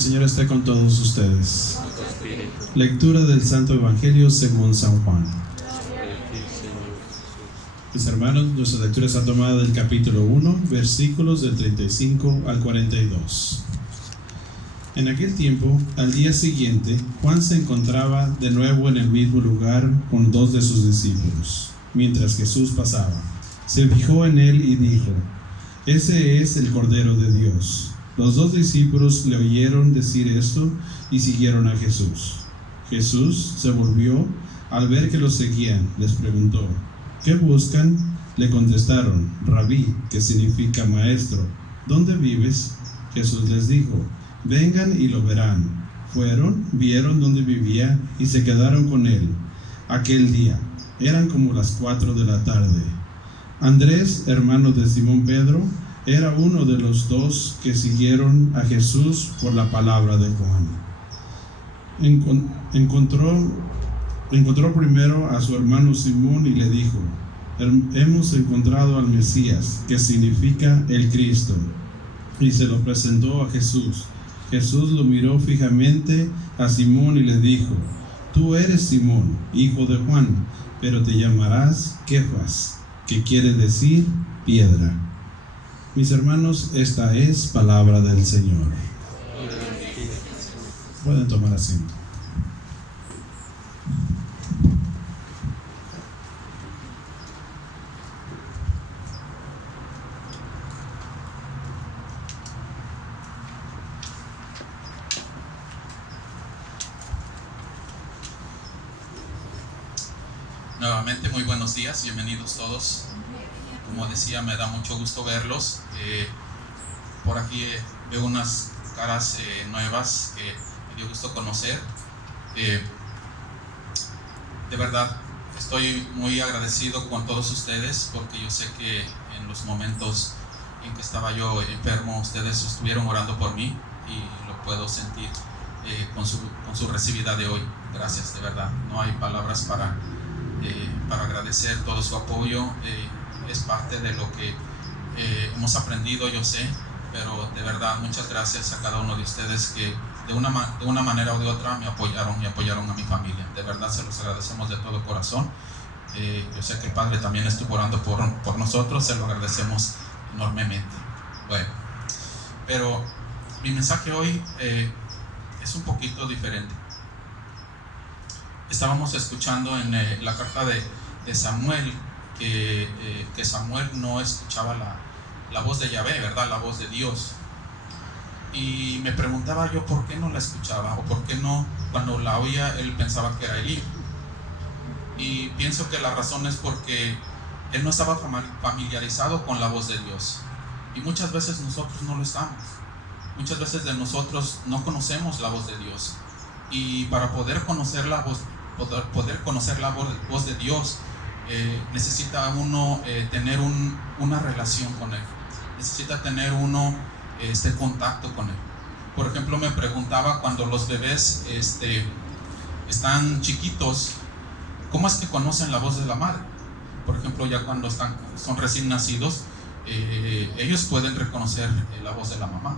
el Señor esté con todos ustedes. Lectura del Santo Evangelio según San Juan. Mis hermanos, nuestra lectura está tomada del capítulo 1, versículos del 35 al 42. En aquel tiempo, al día siguiente, Juan se encontraba de nuevo en el mismo lugar con dos de sus discípulos. Mientras Jesús pasaba, se fijó en él y dijo: «Ese es el Cordero de Dios». Los dos discípulos le oyeron decir esto y siguieron a Jesús. Jesús se volvió al ver que los seguían, les preguntó: «¿Qué buscan?». Le contestaron: «Rabí», que significa maestro, ¿dónde vives?». Jesús les dijo: «Vengan y lo verán». Fueron, vieron dónde vivía y se quedaron con él. Aquel día eran como las 4 de la tarde. Andrés, hermano de Simón Pedro, era uno de los dos que siguieron a Jesús por la palabra de Juan. Encontró primero a su hermano Simón y le dijo: «Hemos encontrado al Mesías», que significa el Cristo, y se lo presentó a Jesús. Jesús lo miró fijamente a Simón y le dijo: «Tú eres Simón, hijo de Juan, pero te llamarás Kefas», que quiere decir piedra. Mis hermanos, esta es palabra del Señor. Pueden tomar asiento. Nuevamente, muy buenos días, bienvenidos todos. Como decía, me da mucho gusto verlos. Por aquí veo unas caras nuevas que me dio gusto conocer. De verdad, estoy muy agradecido con todos ustedes, porque yo sé que en los momentos en que estaba yo enfermo, ustedes estuvieron orando por mí y lo puedo sentir con su recibida de hoy. Gracias, de verdad. No hay palabras para agradecer todo su apoyo. Es parte de lo que hemos aprendido, yo sé, pero de verdad muchas gracias a cada uno de ustedes que de una manera o de otra me apoyaron a mi familia. De verdad se los agradecemos de todo corazón. Yo sé que el Padre también estuvo orando por nosotros, se lo agradecemos enormemente. Bueno, pero mi mensaje hoy es un poquito diferente. Estábamos escuchando en la carta de Samuel que Samuel no escuchaba la voz de Yahvé, ¿verdad? La voz de Dios. Y me preguntaba yo por qué no la escuchaba, o por qué no, cuando la oía, él pensaba que era Elí. Y pienso que la razón es porque él no estaba familiarizado con la voz de Dios. Y muchas veces nosotros no lo estamos. Muchas veces de nosotros no conocemos la voz de Dios. Y para poder conocer la voz de Dios, necesita uno tener una relación con Él. Necesita tener uno este contacto con Él. Por ejemplo, me preguntaba, cuando los bebés están chiquitos, ¿cómo es que conocen la voz de la madre? Por ejemplo, ya cuando son recién nacidos, ellos pueden reconocer la voz de la mamá.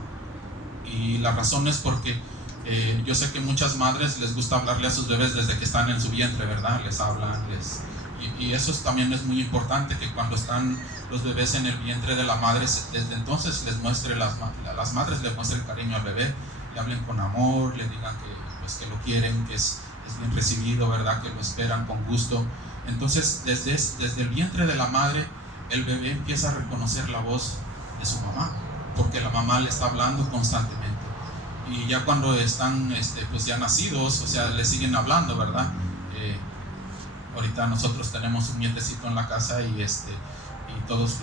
Y la razón es porque yo sé que muchas madres les gusta hablarle a sus bebés desde que están en su vientre, ¿verdad? Les hablan, y eso también es muy importante, que cuando están los bebés en el vientre de la madre, desde entonces las madres les muestren el cariño al bebé, le hablen con amor, le digan que lo quieren, que es bien recibido, ¿verdad? Que lo esperan con gusto. Entonces, desde el vientre de la madre, el bebé empieza a reconocer la voz de su mamá, porque la mamá le está hablando constantemente. Y ya cuando están pues ya nacidos, o sea, le siguen hablando, ¿verdad? Ahorita nosotros tenemos un nietecito en la casa y todos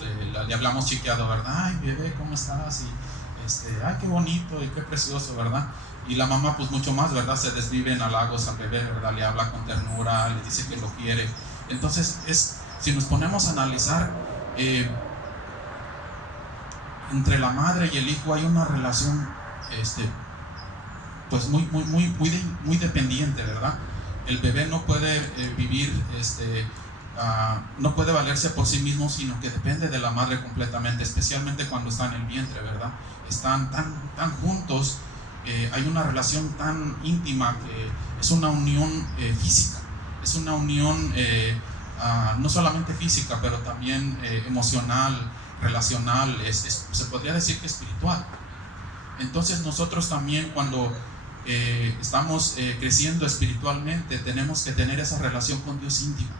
le hablamos chiqueado, ¿verdad? Ay, bebé, ¿cómo estás? Y ay, qué bonito y qué precioso, ¿verdad? Y la mamá pues mucho más, ¿verdad? Se desvive en halagos al bebé, ¿verdad? Le habla con ternura, le dice que lo quiere. Entonces, si nos ponemos a analizar, entre la madre y el hijo hay una relación pues muy dependiente, ¿verdad? El bebé no puede vivir, no puede valerse por sí mismo, sino que depende de la madre completamente, especialmente cuando está en el vientre, ¿verdad? Están tan juntos hay una relación tan íntima que es una unión física, es una unión no solamente física, pero también emocional, relacional, se podría decir que espiritual. Entonces nosotros también cuando estamos creciendo espiritualmente tenemos que tener esa relación con Dios íntima,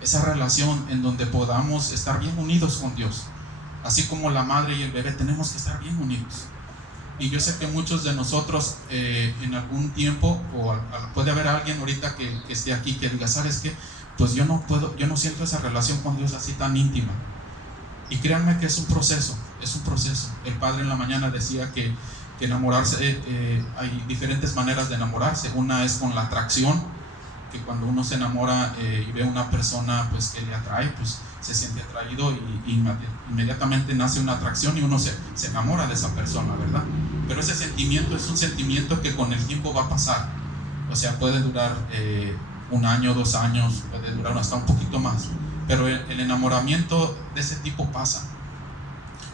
esa relación en donde podamos estar bien unidos con Dios. Así como la madre y el bebé tenemos que estar bien unidos. Y yo sé que muchos de nosotros en algún tiempo, o puede haber alguien ahorita que esté aquí que diga, ¿sabes qué? Pues yo no siento esa relación con Dios así tan íntima. Y créanme que es un proceso. El padre en la mañana decía que enamorarse, hay diferentes maneras de enamorarse. Una es con la atracción, que cuando uno se enamora y ve a una persona pues que le atrae, pues se siente atraído y inmediatamente nace una atracción y uno se enamora de esa persona, ¿verdad? Pero ese sentimiento es un sentimiento que con el tiempo va a pasar. O sea, puede durar 1 año, 2 años, puede durar hasta un poquito más. Pero el enamoramiento de ese tipo pasa.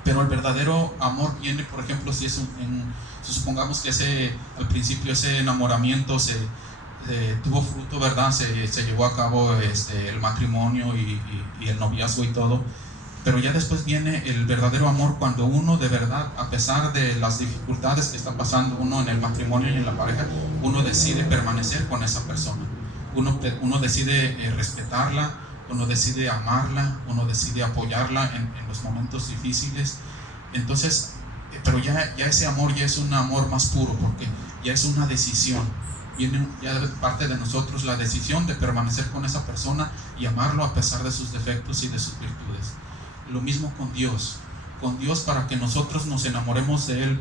Pero el verdadero amor viene, por ejemplo, si supongamos que al principio ese enamoramiento tuvo fruto, ¿verdad? Se llevó a cabo el matrimonio y el noviazgo y todo. Pero ya después viene el verdadero amor, cuando uno de verdad, a pesar de las dificultades que está pasando uno en el matrimonio y en la pareja, uno decide permanecer con esa persona. Uno decide respetarla, uno decide amarla, uno decide apoyarla en los momentos difíciles. Entonces, pero ya ese amor ya es un amor más puro, porque ya es una decisión. Viene ya de parte de nosotros la decisión de permanecer con esa persona y amarlo a pesar de sus defectos y de sus virtudes. Lo mismo con Dios. Con Dios, para que nosotros nos enamoremos de Él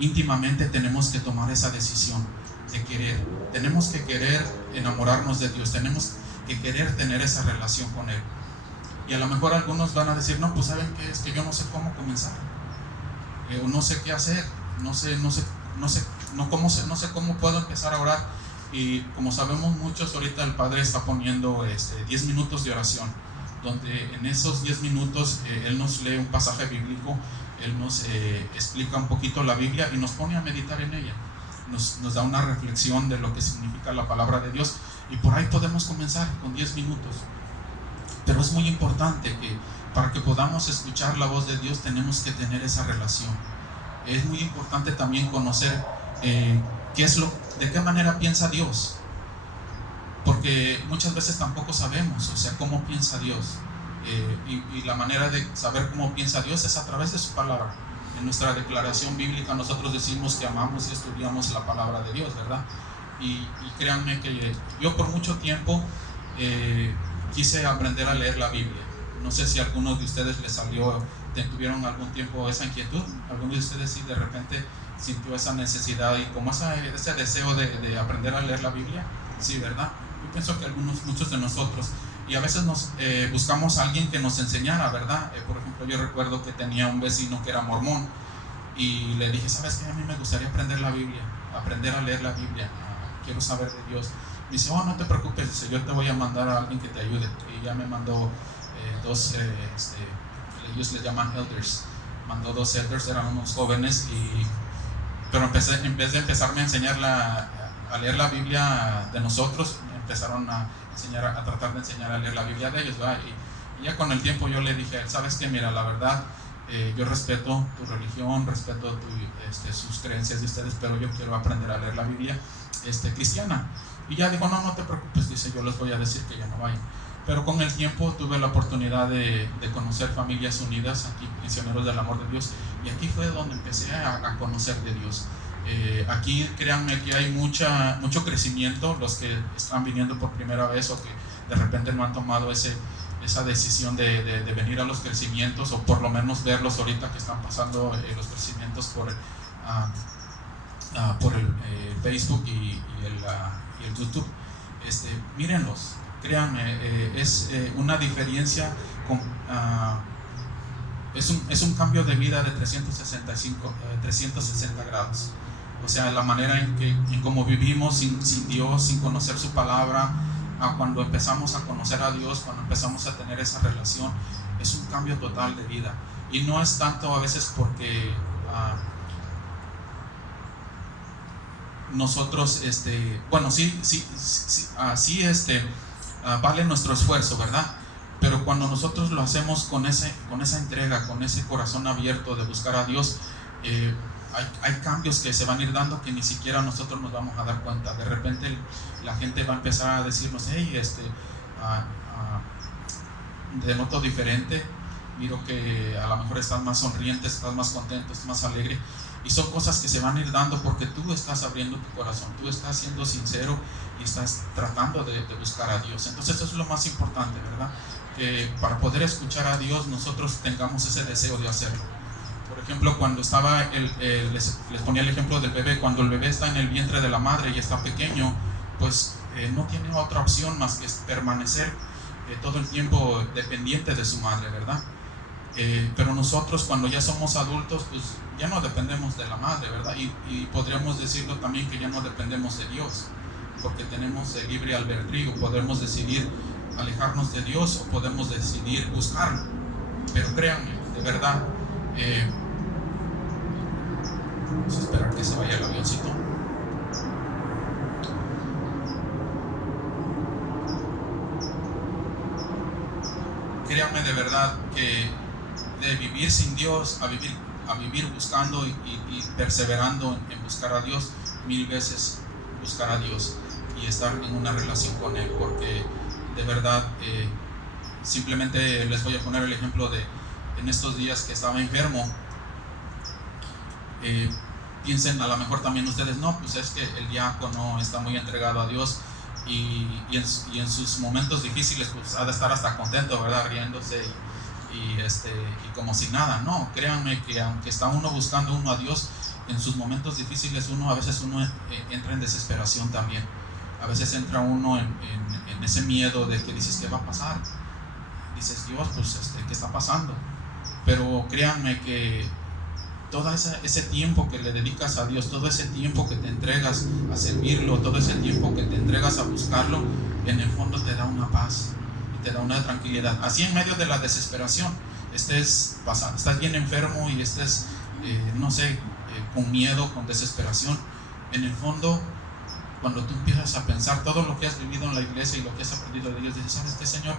íntimamente, tenemos que tomar esa decisión de querer. Tenemos que querer enamorarnos de Dios, tenemos que querer tener esa relación con Él. Y a lo mejor algunos van a decir, no, pues ¿saben qué? Es que yo no sé cómo comenzar, no sé qué hacer, no sé cómo puedo empezar a orar. Y como sabemos muchos, ahorita el Padre está poniendo 10 minutos de oración, donde en esos 10 minutos Él nos lee un pasaje bíblico, Él nos explica un poquito la Biblia y nos pone a meditar en ella, nos da una reflexión de lo que significa la palabra de Dios, y por ahí podemos comenzar con 10 minutos. Pero es muy importante que para que podamos escuchar la voz de Dios tenemos que tener esa relación. Es muy importante también conocer de qué manera piensa Dios, porque muchas veces tampoco sabemos, o sea, cómo piensa Dios, y la manera de saber cómo piensa Dios es a través de su palabra. En nuestra declaración bíblica nosotros decimos que amamos y estudiamos la palabra de Dios, ¿verdad? Y créanme que yo por mucho tiempo quise aprender a leer la Biblia. No sé si a algunos de ustedes les tuvieron algún tiempo esa inquietud. Algunos de ustedes sí de repente sintió esa necesidad y como ese deseo de aprender a leer la Biblia. Sí, ¿verdad? Yo pienso que muchos de nosotros, y a veces buscamos a alguien que nos enseñara, ¿verdad? Por ejemplo, yo recuerdo que tenía un vecino que era mormón y le dije, ¿sabes qué? A mí me gustaría aprender la Biblia, aprender a leer la Biblia, quiero saber de Dios. Me dice, no te preocupes, dice, yo te voy a mandar a alguien que te ayude. Y ya me mandó dos, ellos le llaman elders, mandó 2 elders, eran unos jóvenes, pero en vez de empezarme a enseñar a leer la Biblia de nosotros, empezaron a tratar de enseñar a leer la Biblia de ellos, ¿verdad? Y ya con el tiempo yo le dije, ¿sabes qué? Mira, la verdad, yo respeto tu religión, respeto sus creencias de ustedes, pero yo quiero aprender a leer la Biblia cristiana. Y ya dijo, no te preocupes, dice, yo les voy a decir que ya no vayan. Pero con el tiempo tuve la oportunidad de conocer Familias Unidas, aquí Misioneros del Amor de Dios, y aquí fue donde empecé a conocer de Dios. Aquí créanme que hay mucho crecimiento. Los que están viniendo por primera vez o que de repente no han tomado esa decisión de venir a los crecimientos, o por lo menos verlos ahorita que están pasando los crecimientos por el Facebook y el YouTube, mírenlos, créanme, es una diferencia, es un cambio de vida de 360 grados. O sea, la manera en cómo vivimos sin Dios, sin conocer su palabra, cuando empezamos a conocer a Dios, cuando empezamos a tener esa relación, es un cambio total de vida. Y no es tanto a veces porque nosotros, bueno, sí, vale nuestro esfuerzo, ¿verdad? Pero cuando nosotros lo hacemos con esa entrega, con ese corazón abierto de buscar a Dios, hay cambios que se van a ir dando que ni siquiera nosotros nos vamos a dar cuenta. De repente la gente va a empezar a decirnos, hey, te noto diferente, miro que a lo mejor estás más sonriente, estás más contento, estás más alegre. Y son cosas que se van a ir dando porque tú estás abriendo tu corazón, tú estás siendo sincero y estás tratando de buscar a Dios. Entonces eso es lo más importante, ¿verdad? Que para poder escuchar a Dios nosotros tengamos ese deseo de hacerlo. Por ejemplo, cuando estaba, les ponía el ejemplo del bebé, cuando el bebé está en el vientre de la madre y está pequeño, pues no tiene otra opción más que permanecer todo el tiempo dependiente de su madre, ¿verdad? Pero nosotros cuando ya somos adultos, pues ya no dependemos de la madre, ¿verdad? Y podríamos decirlo también que ya no dependemos de Dios, porque tenemos el libre albedrío, podemos decidir alejarnos de Dios o podemos decidir buscarlo. Pero créanme, de verdad, vamos a esperar que se vaya el avioncito. Créanme de verdad que de vivir sin Dios a vivir buscando y perseverando en buscar a Dios, 1000 veces buscar a Dios y estar en una relación con Él, porque de verdad, simplemente les voy a poner el ejemplo de en estos días que estaba enfermo. Piensen a lo mejor también ustedes, no, pues es que el diácono está muy entregado a Dios y en sus momentos difíciles pues ha de estar hasta contento, ¿verdad? Riéndose y como si nada. No, créanme que aunque está uno buscando a Dios, en sus momentos difíciles a veces uno entra en desesperación también. A veces entra uno en ese miedo de que dices, ¿qué va a pasar? Dices, Dios, pues ¿qué está pasando? Pero créanme que todo ese tiempo que le dedicas a Dios, todo ese tiempo que te entregas a servirlo, todo ese tiempo que te entregas a buscarlo, en el fondo te da una paz y te da una tranquilidad. Así en medio de la desesperación, estás bien enfermo y estés, con miedo, con desesperación, en el fondo, cuando tú empiezas a pensar todo lo que has vivido en la iglesia y lo que has aprendido de Dios, dices, ¿sabes qué, Señor?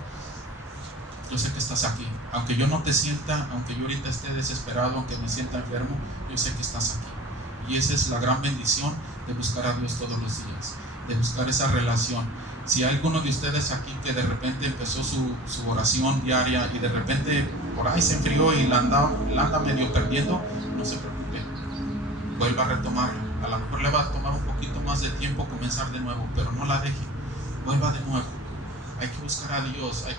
Yo sé que estás aquí, aunque yo no te sienta, aunque yo ahorita esté desesperado, aunque me sienta enfermo, yo sé que estás aquí. Y esa es la gran bendición de buscar a Dios todos los días, de buscar esa relación. Si hay alguno de ustedes aquí que de repente empezó su oración diaria y de repente por ahí se enfrió y la anda medio perdiendo, no se preocupe, vuelva a retomarla. A lo mejor le va a tomar un poquito más de tiempo comenzar de nuevo, pero no la deje, vuelva de nuevo. Hay que buscar a Dios, hay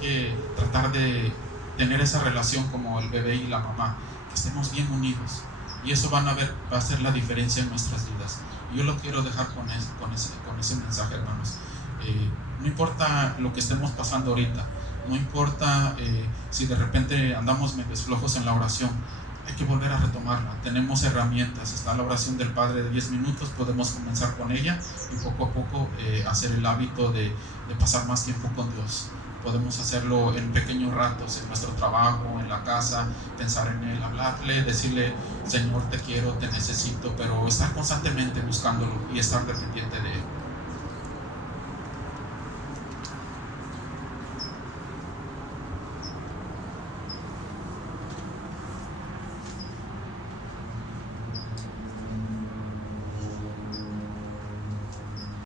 que tratar de tener esa relación como el bebé y la mamá, que estemos bien unidos, y eso va a hacer la diferencia en nuestras vidas. Y yo lo quiero dejar con ese mensaje, hermanos. No importa lo que estemos pasando ahorita, no importa si de repente andamos medio flojos en la oración, hay que volver a retomarla. Tenemos herramientas, está la oración del Padre de 10 minutos, podemos comenzar con ella y poco a poco hacer el hábito de pasar más tiempo con Dios. Podemos hacerlo en pequeños ratos, en nuestro trabajo, en la casa, pensar en Él, hablarle, decirle, Señor, te quiero, te necesito, pero estar constantemente buscándolo y estar dependiente de Él.